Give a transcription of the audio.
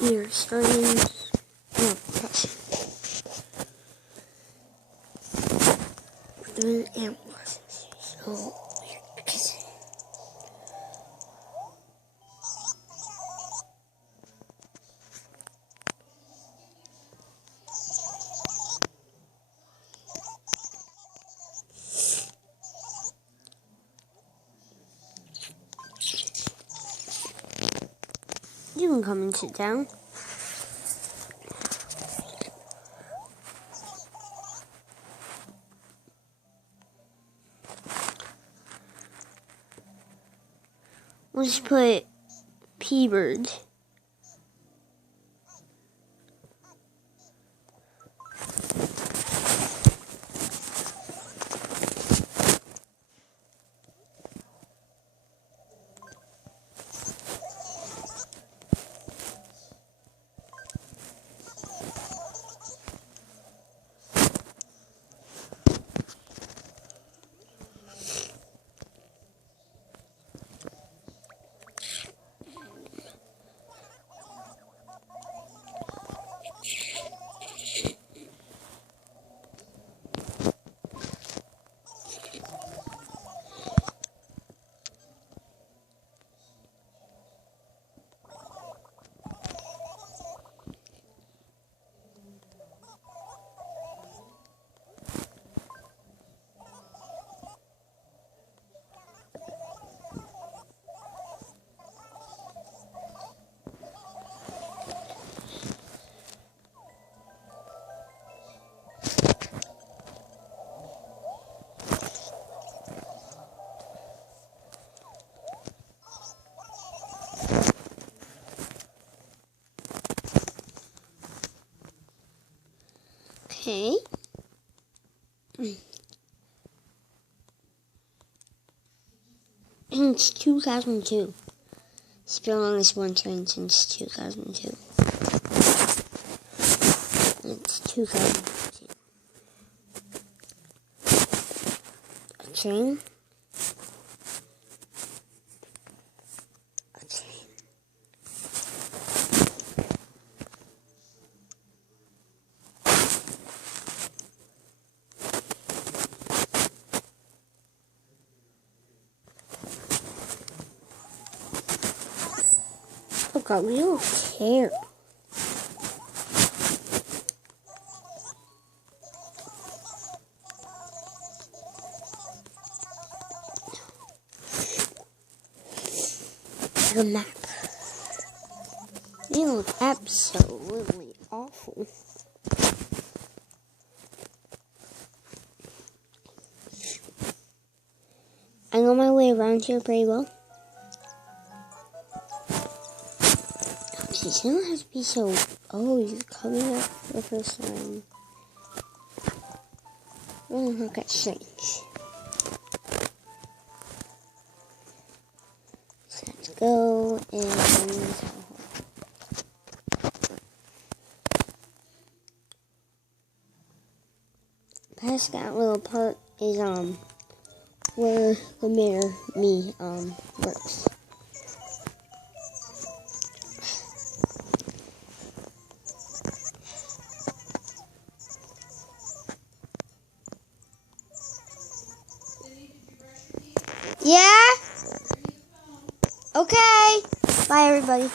You're starting. Oh, gosh. We're doing ant process. So we're kissing. You can come and sit down. We'll just put P-Bird. Okay. It's 2002. It's been the longest one train since 2002. It's 2002. A train. A train. Oh God, we don't care. The map. They look absolutely awful. I know my way around here pretty well. Geez, you don't have to be so... Oh, you're coming up for the first time. Oh, look at strange. So let's go and... Past that little part is, where the mirror works. Yeah? Okay. Bye, everybody.